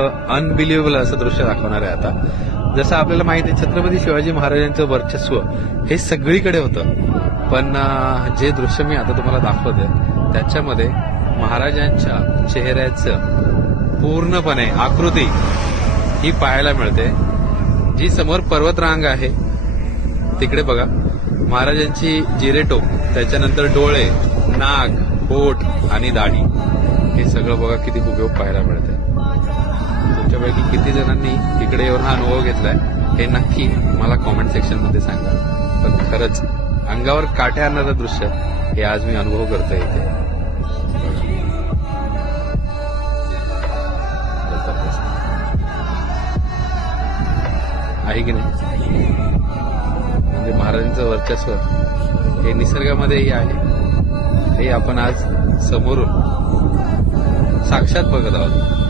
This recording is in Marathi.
अनबिलिव्हेबल असं दृश्य दाखवणार आहे आता. जसं आपल्याला माहिती आहे छत्रपती शिवाजी महाराजांचं वर्चस्व हे सगळीकडे होतं, पण जे दृश्य मी आता तुम्हाला दाखवतोय त्याच्यामध्ये महाराजांच्या चेहऱ्याचं पूर्णपणे आकृती ही पाहायला मिळते. जी समोर पर्वतरांग आहे तिकडे बघा, महाराजांची जिरेटोप, त्याच्यानंतर डोळे, नाक, होठ आणि दाढी हे सगळं बघा किती हुबेहूब पाहायला मिळते. तुमच्यापैकी किती जणांनी तिकडे येऊन हा अनुभव घेतलाय हे नक्की मला कॉमेंट सेक्शन मध्ये सांगा. पण खरंच अंगावर काटे आणणारं दृश्य हे आज मी अनुभव करतोय इथे. आहे की नाही? म्हणजे महाराजांचं वर्चस्व हे निसर्गामध्येही आहे, हे आपण आज समोरून साक्षात बघत आहोत.